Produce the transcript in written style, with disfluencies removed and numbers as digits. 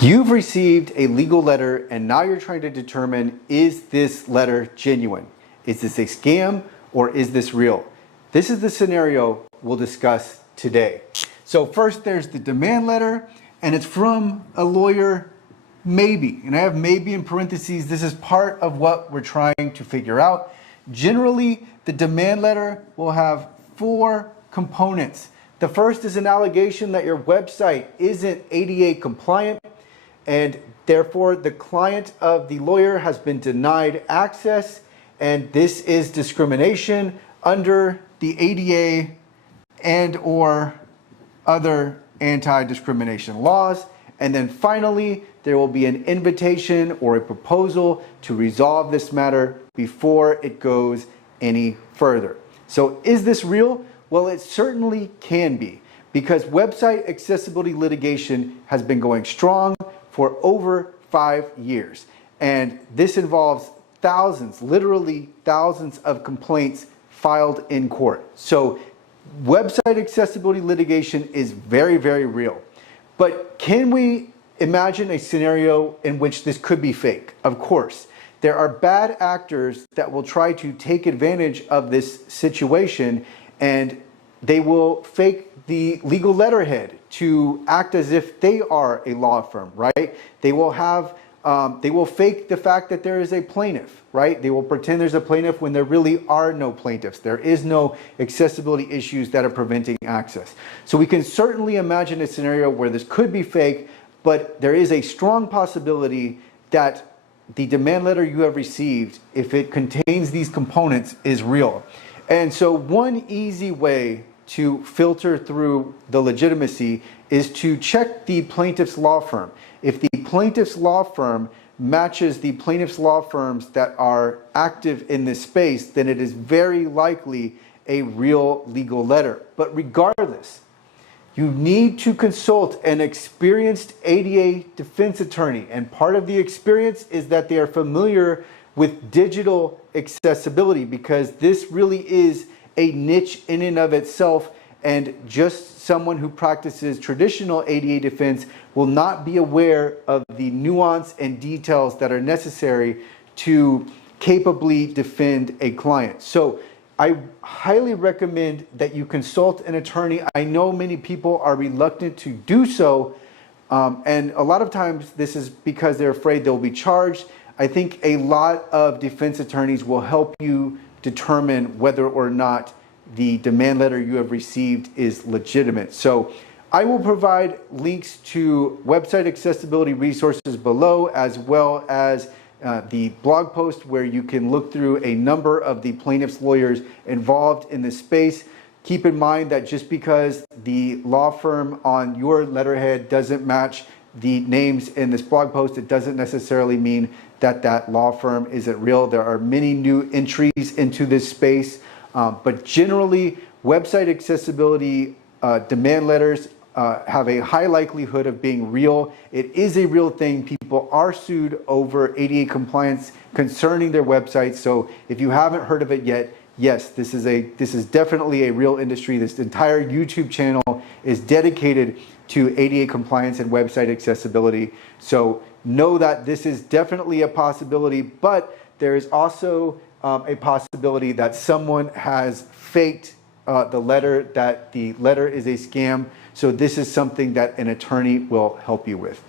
You've received a legal letter and now you're trying to determine, is this letter genuine? Is this a scam or is this real? This is the scenario we'll discuss today. So first there's the demand letter, and it's from a lawyer, maybe. And I have maybe in parentheses. This is part of what we're trying to figure out. Generally, the demand letter will have 4 components. The first is an allegation that your website isn't ADA compliant, and therefore the client of the lawyer has been denied access, and this is discrimination under the ADA and or other anti-discrimination laws. And then finally, there will be an invitation or a proposal to resolve this matter before it goes any further. So is this real? Well, it certainly can be, because website accessibility litigation has been going strong for over 5 years. And this involves thousands, literally thousands of complaints filed in court. So website accessibility litigation is very, very real. But can we imagine a scenario in which this could be fake? Of course. There are bad actors that will try to take advantage of this situation, and they will fake the legal letterhead to act as if they are a law firm, right? They will have, they will fake the fact that there is a plaintiff, right? They will pretend there's a plaintiff when there really are no plaintiffs. There is no accessibility issues that are preventing access. So we can certainly imagine a scenario where this could be fake, but there is a strong possibility that the demand letter you have received, if it contains these components, is real. And so one easy way to filter through the legitimacy is to check the plaintiff's law firm. If the plaintiff's law firm matches the plaintiff's law firms that are active in this space, then it is very likely a real legal letter. But regardless, you need to consult an experienced ADA defense attorney. And part of the experience is that they are familiar with digital accessibility, because this really is a niche in and of itself, and just someone who practices traditional ADA defense will not be aware of the nuance and details that are necessary to capably defend a client. So I highly recommend that you consult an attorney. I know many people are reluctant to do so, and a lot of times this is because they're afraid they'll be charged. I think a lot of defense attorneys will help you determine whether or not the demand letter you have received is legitimate. So I will provide links to website accessibility resources below, as well as the blog post where you can look through a number of the plaintiffs' lawyers involved in this space. Keep in mind that just because the law firm on your letterhead doesn't match the names in this blog post, it doesn't necessarily mean that that law firm isn't real. There are many new entries into this space, but generally website accessibility demand letters have a high likelihood of being real. It is a real thing. People are sued over ADA compliance concerning their websites. So if you haven't heard of it yet, yes, this is definitely a real industry. This entire YouTube channel is dedicated to ADA compliance and website accessibility. So know that this is definitely a possibility, but there is also a possibility that someone has faked the letter, that the letter is a scam. So this is something that an attorney will help you with.